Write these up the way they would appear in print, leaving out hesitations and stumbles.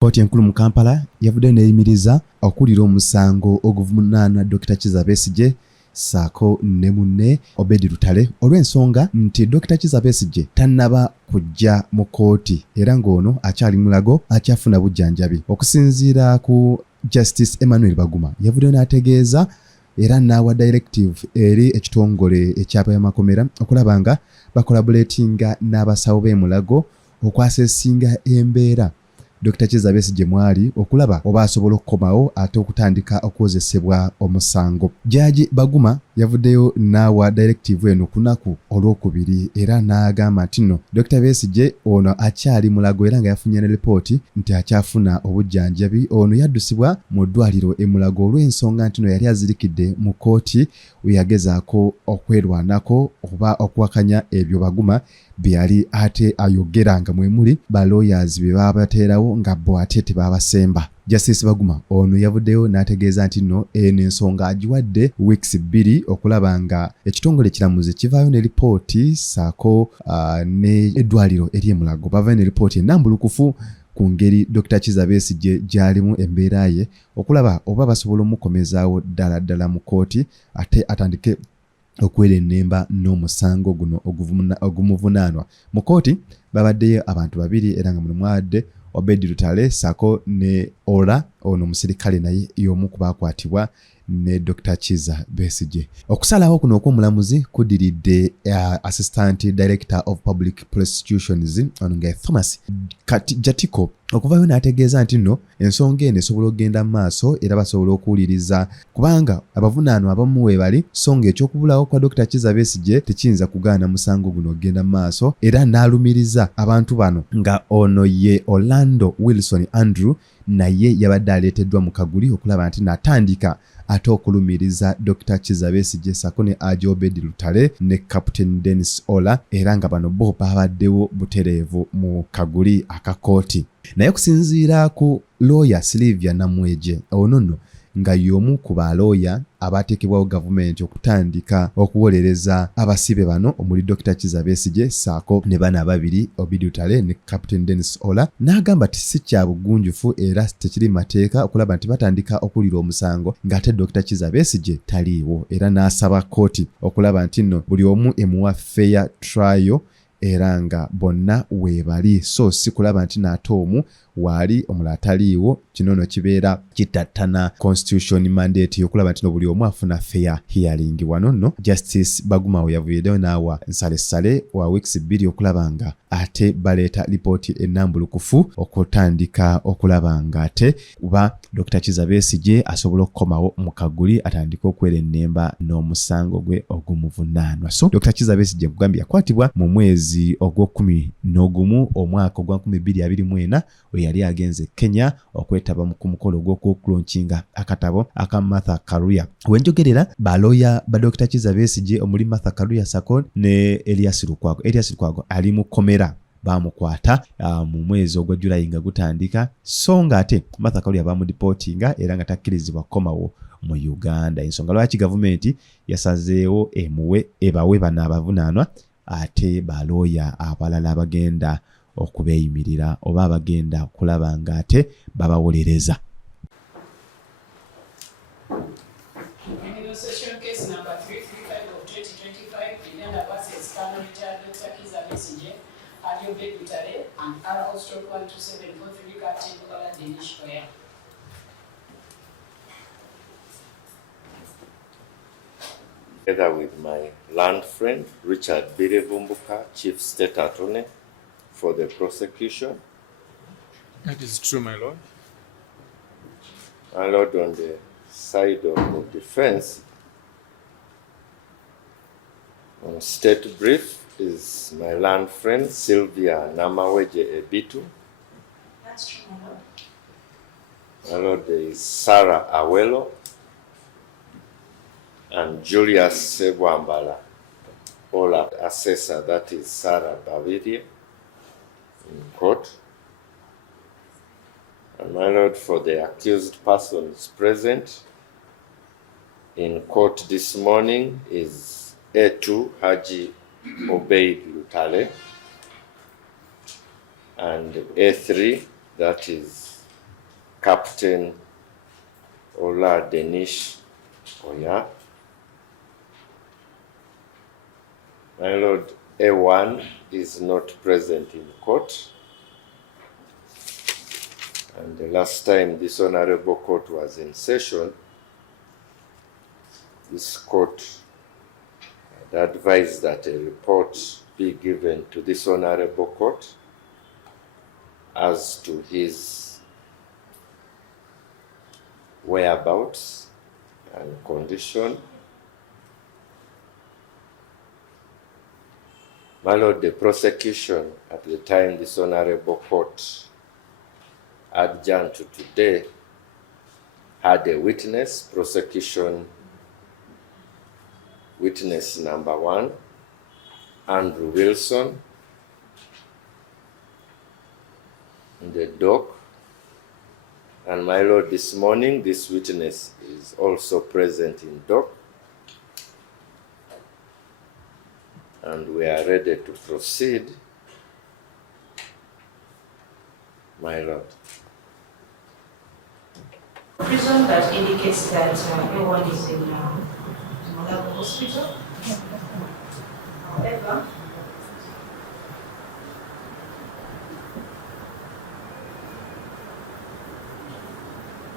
Kkooti enkulu mu Kampala yavudde n'eyimiriza okuwulira omusango oguvunaana Dr. Kizza Besigye saako ne munne Obeid Lutale olw'ensonga nti Dr. Kizza Besigye tannaba kujja mu kkooti era ng'ono akyali mulago akyafuna bujjanjabi. Okusinziira ku Justice Emmanuel Baguma yavudde n'ategeeza era n'awa directive eri ekitongole eky'amakomera okulaba nga bakolaboratinga n'abasawo b'emulago okwaseesinga embeera Dr. Kizza Besigye mwali okulaba oba asobola okukomawo ate okutandika okwozesebwa omusango. Judge Baguma yavuddeyo n'awa directive eno kunaku olwokubiri era n'agamba nti no Dr. Besigye ono akyali mulago era nga yafunye ne ripooti nti akyafuna obujjanjabi. Ono yaddusibwa mu ddwaliro emulago olw'ensonga nti no yali azirikidde mu kkooti weyagezaako okwerwanako oba okuwakanya ebyo Baguma byali ate ayogera nga mwemuli ba lawyers be babateerawo nga bo ate tebabasemba. Justice Baguma ono yavuddeyo n'ategeeza nti no eno ensonga agiwadde weeks 2 okulaba nga ekitongole kiramuzi kivaayo ne ripooti saako ne eddwaliro eri emulago bavaayo ne ripooti ennambulukufu ku ngeri Dr. Kizza Besigye gy'alimu embeera ye okulaba oba basobola omukomezaawo ddala mu kkooti ate atandike okwerennemba n'omusango guno ogumuvunaanwa. Mu kkooti babaddeyo abantu babiri era nga muno mwadde Obeid Lutale saako ne Ola ono omusirikale naye y'omu ku baakwatibwa ne Dr. Kizza Besigye. Okusalawo kuno okw'omulamuzi kudiridde Assistant Director of Public Prosecutions ono nga Thomas Jatiko okuvaayo n'ategeeza nti no ensonga eno esobola okugenda mu maaso era basobola okuwuliriza kubanga abavunaanwa abamu we bali so ng'ekyokubulawo kwa Dr. Kizza Besigye tekiyinza kugaana musango guno okugenda mu maaso era n'alumiriza abantu bano nga ono ye Orlando Wilson Andrew naye yabadde aleeteddwa mu kaguli okulaba nti n'atandika ate okulumiriza Dr. Kizza Besigye saako ne Hajji Obeid Lutale ne Captain Dennis Ola era nga bano bo babaddewo butereevu mu kaguli akakooti. Naye okusinziira ku lawyer Sylvia Namweje ono nno nga y'omu ku balooya abateekebwawo gavumenti okutandika okuwolereza abasibe bano omuli Dr. Kizza Besigye saako ne bana ababiri Obeid Lutale ne Captain Dennis Ola n'agamba ti si kya bugunjufu era tekiri mateeka okulaba nti batandika okuwulira omusango ng'ate Dr. Kizza Besigye taliiwo era n'asaba kkooti okulaba nti nno buli omu emuwa fair trial era nga bonna weebali so si kulaba nti n'ate omu waali omulala taliiwo kino no kibeera kitattana constitution mandate yokulaba nti no buli omu afuna fair hearing. Wano nno Justice Baguma we yavuyedeyo n'awa nsalessale wa weeks 2 okulaba nga ate baleeta lipooti ennambulukufu okutandika okulaba nga ate kuba Dr. Kizza Besigye asobola okukomawo mu kaguli atandika okwerennemba n'omusango gwe ogumuvunaanwa. So Dr. Kizza Besigye nkugambye yakwatibwa mu mwezi ogw'okumu omwaka ogwa 2024 we yali agenze Kenya okwetaba ku mukolo gw'okulaunchinga akatabo aka Martha Karua. Wenjogerera baloya ba Dr. Kizza Besigye omuli Martha Karua saako ne Elias Lukwago ali mu komera bamukwata mu mwezi ogwa July nga gutandika so nga ate Martha Karua bamudipotinga era nga takkirizibwa komawo mu Uganda. Ensonga lwaki gavumenti yasazeewo ebawe bano abavunaanwa ate baloya abalala bagenda okubeeyimirira oba abagenda kulaba nga ate babawolereza. Together with my land friend Richard Birevumbuka, Chief State Attorney for the prosecution. That is true, my lord. My lord, on the side of the defense, on state brief is my land friend Sylvia Namaweje Ebitu. That's true, my lord. My lord, there is Sarah Awelo and Julius Sebwambala. All assessor, that is Sarah Bavirie, in court. And my lord, for the accused persons present in court this morning is A2 Hajji Obeid Lutale and A3, that is Captain Ola Denish Oya. My Lord, A1 is not present in court. And the last time this Honorable Court was in session, this court had advised that a report be given to this Honorable Court as to his whereabouts and condition. My Lord, the prosecution at the time this Honorable Court adjourned to today had a witness, prosecution witness number 1, Andrew Wilson, in the dock. And my Lord, this morning, this witness is also present in dock. And we are ready to proceed, my Lord. Prison that indicates that everyone is in Malawi Hospital. However,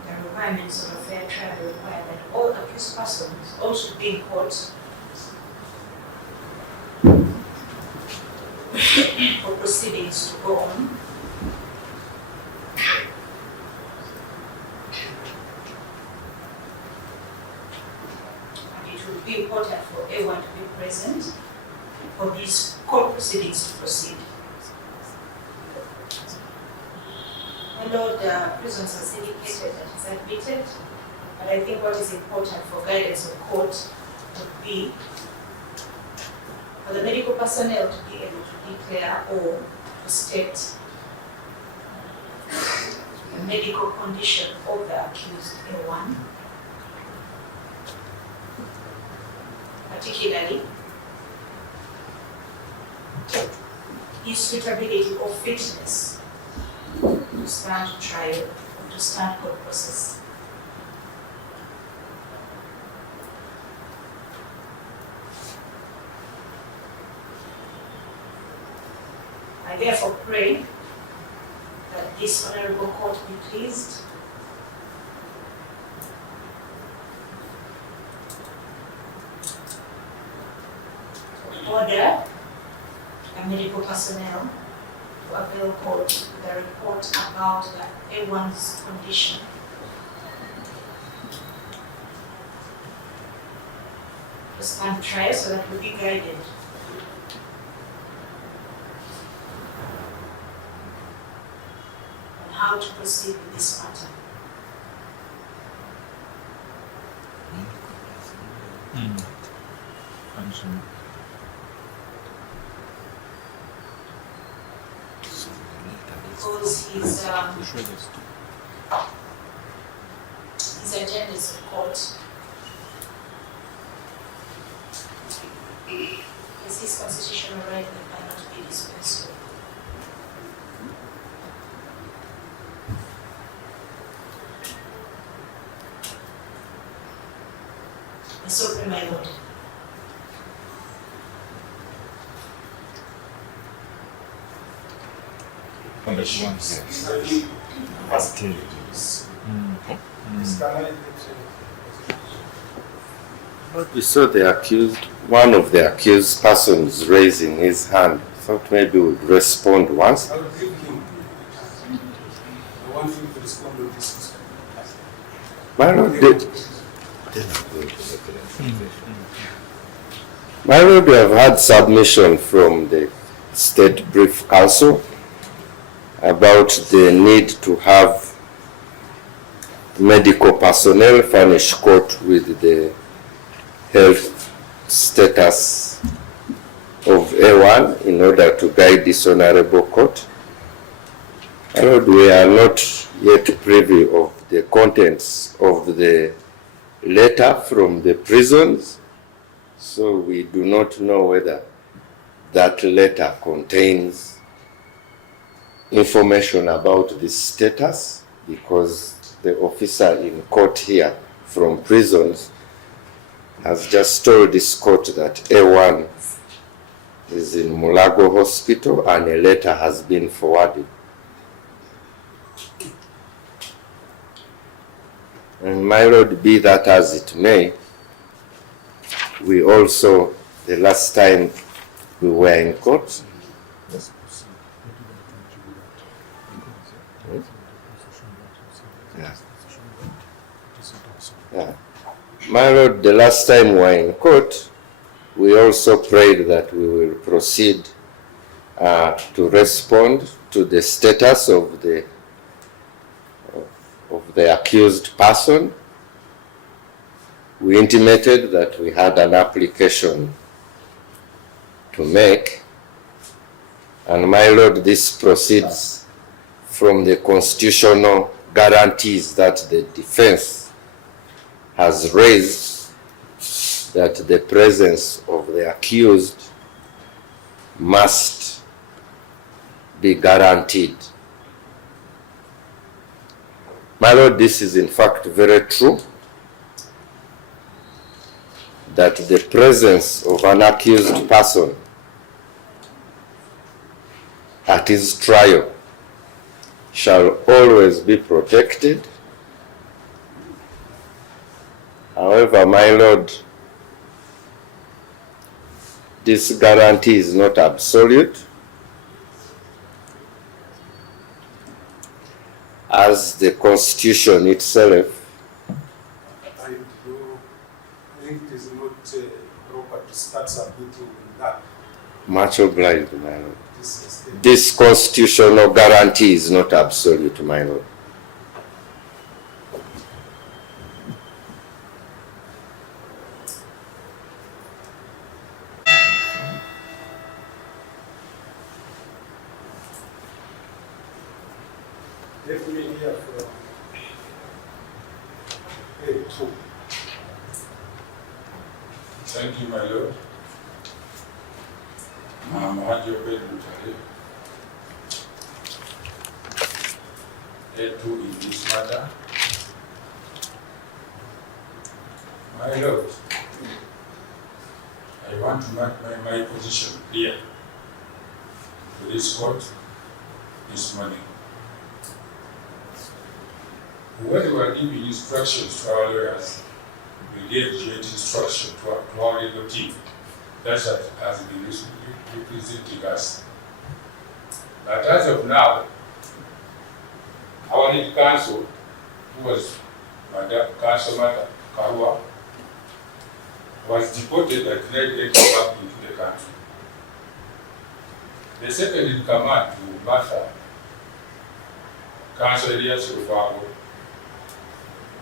the requirements of a fair trial require that all accused persons also be in court for proceedings to go on. And it will be important for everyone to be present for these court proceedings to proceed. My Lord, prisons has indicated that it's admitted, but I think what is important for guidance of court would be for the medical personnel to be able to declare or to state the medical condition of the accused A1, particularly his suitability or fitness to stand trial or to stand court process. I therefore pray that this Honorable Court be pleased to order the medical personnel to avail court with a report about the A1's condition. To stand trial so that we'll be guided on how to proceed with this matter. Because his agenda is of court. Is his constitutional right that cannot be dispensed with. And so pray, my Lord. But we saw the accused, one of the accused persons raising his hand. Thought maybe we would respond once. I will give him. I want him to respond to this. My Lord, we have had submission from the State Brief Council about the need to have medical personnel furnish court with the health status of A1 in order to guide this Honorable Court. My Lord, we are not yet privy of the contents of the letter from the prisons, so we do not know whether that letter contains information about the status because the officer in court here from prisons has just told this court that A1 is in Mulago Hospital and a letter has been forwarded. And my lord, be that as it may, we also, the last time we were in court, my lord, the last time we were in court, we also prayed that we will proceed to respond to the status of the accused person. We intimated that we had an application to make, and my lord, this proceeds from the constitutional guarantees that the defense has raised, that the presence of the accused must be guaranteed. My lord, this is in fact very true, that the presence of an accused person at his trial shall always be protected. However, my lord, this guarantee is not absolute, as the Constitution itself. I think it is not proper to start submitting that. Much obliged, my lord. This constitutional guarantee is not absolute, my lord. Let me hear from A2. Thank you, my lord. I'm Hajji Obeid Lutale. A2 in this matter. My lord, I want to make my position clear to this court this morning. When we were giving instructions to our lawyers, we gave joint instruction to our legal team. That has been representing us. But as of now, our lead counsel, who was Madam Counsel Mata Karua, was deported and did not come back into the country. The second in command to Martha, Counsel Elias Rufago,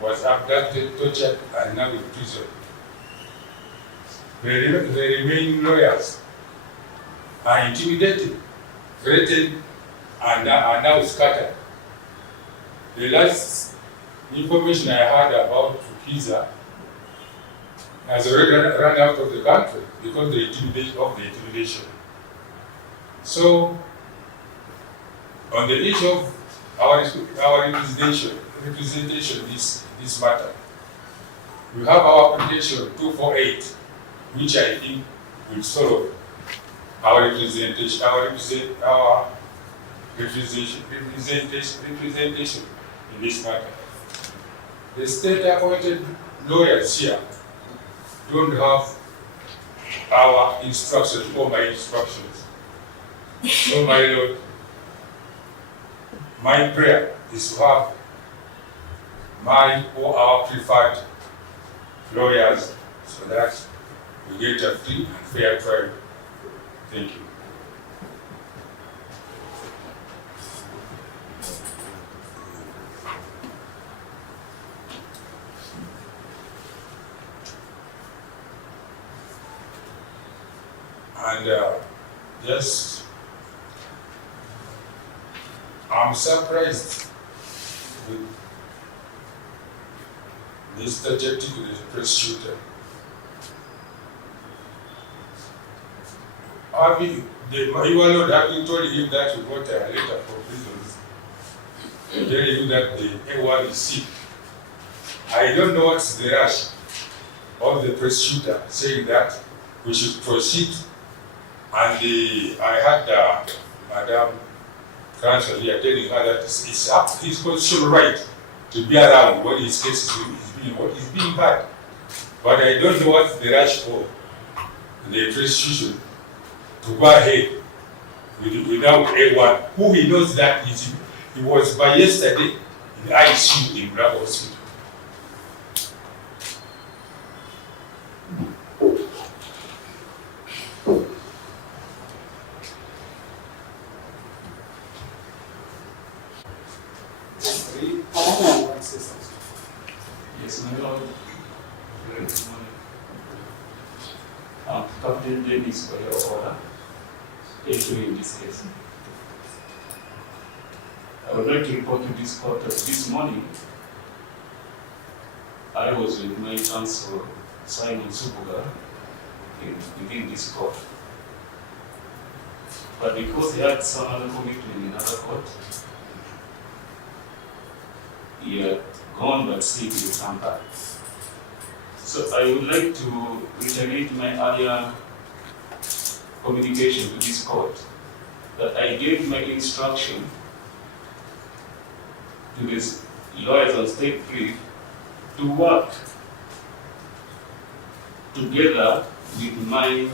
was abducted, tortured, and now in prison. The remaining lawyers are intimidated, threatened, and are now scattered. The last information I heard about Kizza has already run out of the country because of the intimidation. So, on the issue of our representation this matter, we have our application 248, which I think will solve our representation in this matter. The state-appointed lawyers here don't have our instructions or my instructions. So, my lord, my prayer is to have my or our preferred lawyers so that we get a free and fair trial. Thank you. And yes, I'm surprised with this trajectory to the prosecutor. Your Lord, have you told him that you got a letter from prisons? tell you that the A1 is sick. I don't know what's the rush of the prosecutor saying that we should proceed. And I had Madam Counsel here telling her that it's up to his constitutional right to be around when his case is being heard. But I don't know what's the rush for the prosecution to go ahead without A1, who he knows that he was by yesterday in ICU in Black Hospital. Yes, my Lord. Good morning. Captain Dennis, for your order, in this case. I would like to report to this court that this morning I was with my counsel, Simon Subuga, within this court. But because he had some other commitment in another court, he had gone but said he will come back. So I would like to reiterate my earlier communication to this court that I gave my instruction to these lawyers on state brief to work together with my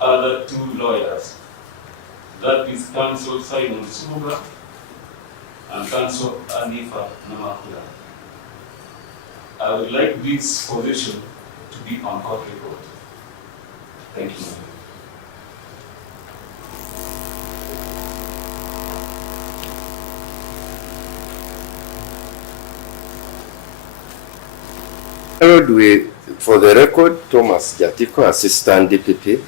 other two lawyers, that is Counsel Simon Subuga and Counsel Anifa Namakula. I would like this position to be on court record. Thank you. My Lord, for the record, Thomas Jatiko, Assistant DPP.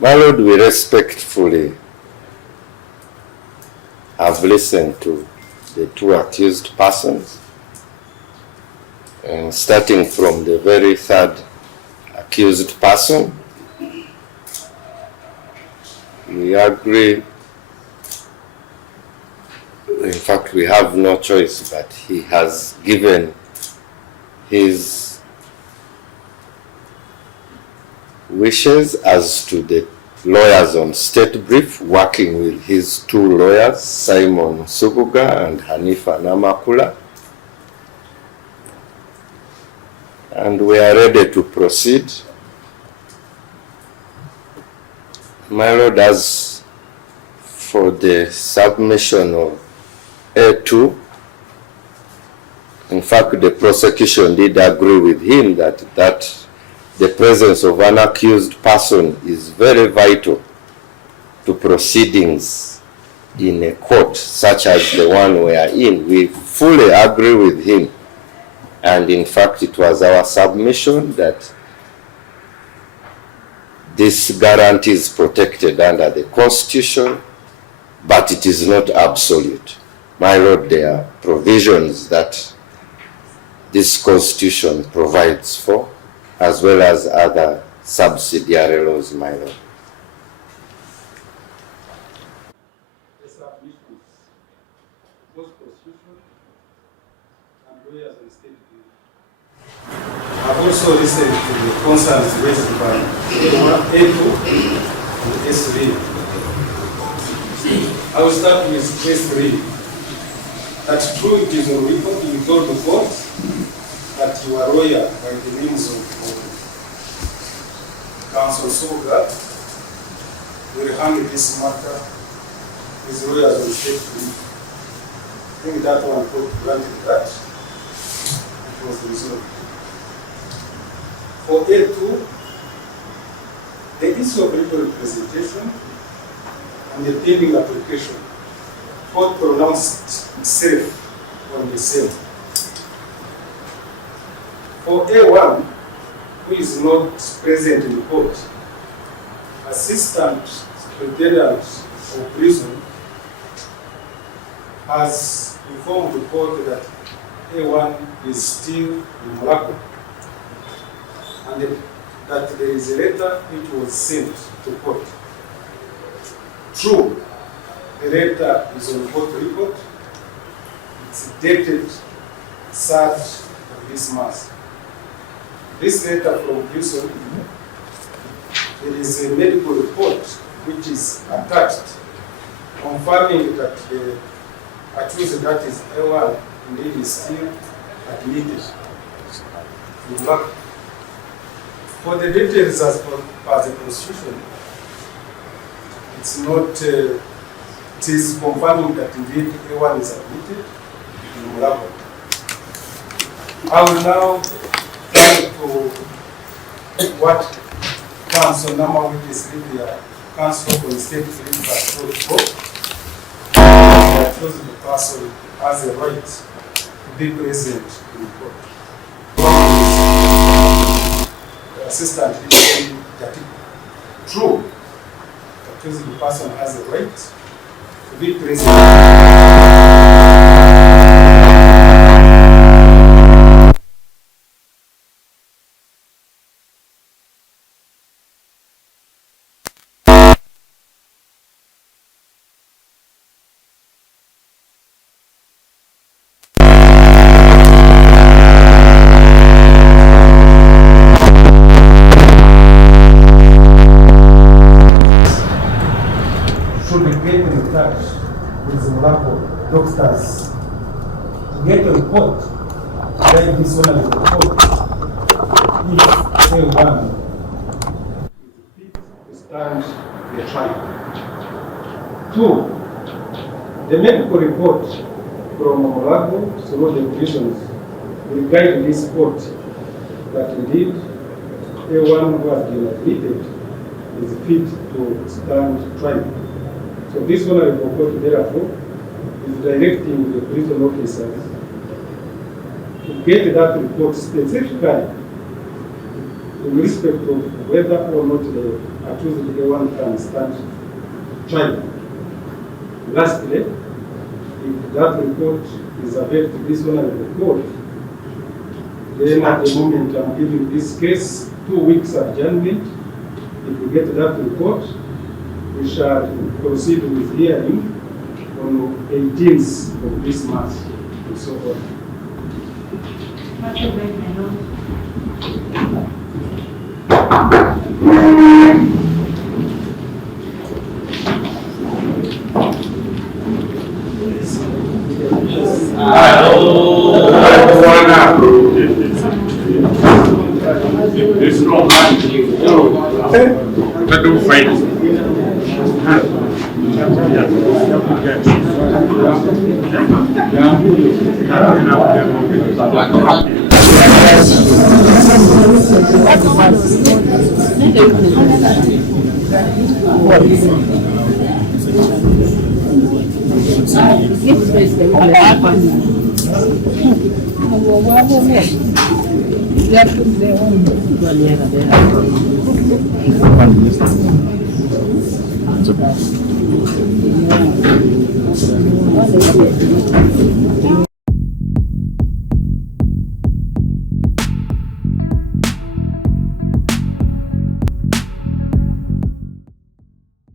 My Lord, we respectfully have listened to the two accused persons, and starting from the very third accused person. We agree. In fact, we have no choice, but he has given his wishes as to the lawyers on state brief, working with his two lawyers, Simon Subuga and Hanifa Namakula. And we are ready to proceed. My Lord, as for the submission of A2, in fact, the prosecution did agree with him that the presence of an accused person is very vital to proceedings in a court such as the one we are in. We fully agree with him. And in fact, it was our submission that this guarantee is protected under the Constitution, but it is not absolute. My Lord, there are provisions that this Constitution provides for, as well as other subsidiary laws, my Lord. The submissions, post-prosecution, and lawyers on state brief. I've also listened to the concerns raised by A2 and S3. I will start with S3. That's true, it is on record, you told the court that you are a lawyer by the means of Counsel Subuga will handle this matter with lawyers on state brief. I think that one court granted that. It was resolved. For A2, the issue of legal representation and the pending application, court pronounced itself on the same. For A1, who is not present in court, Assistant Superintendent of Prison has informed the court that A1 is still in Morocco, and that there is a letter which was sent to court. True, the letter is on court record, It's dated 3rd of this month. This letter from Treason, there is a medical report which is attached confirming that the accused, that is A1, indeed is still admitted. For the details as per the Constitution, it's not, it is confirming that indeed A1 is admitted in Mulago. I will now turn to what Council Nama, which is the Council for the State Clinical Protocol. I chose the person has a right to be present in court. The assistant is saying that true, the person has a right to be present. Doctors to get a report, like this one as a report, if A1 is fit to stand the trial. 2, the medical report from Mulago through the prisons will guide this court that indeed A1 who has been admitted is fit to stand trial. So this one I report therefore is directing the prison officers to get that report specifically in respect of whether or not the accused A1 can stand trial. Lastly, if that report is available to this one of the court, then at the moment I'm giving this case 2 weeks adjournment. If we get that report, we shall proceed with hearing on 18th of this month and so on. There's no I don't fight.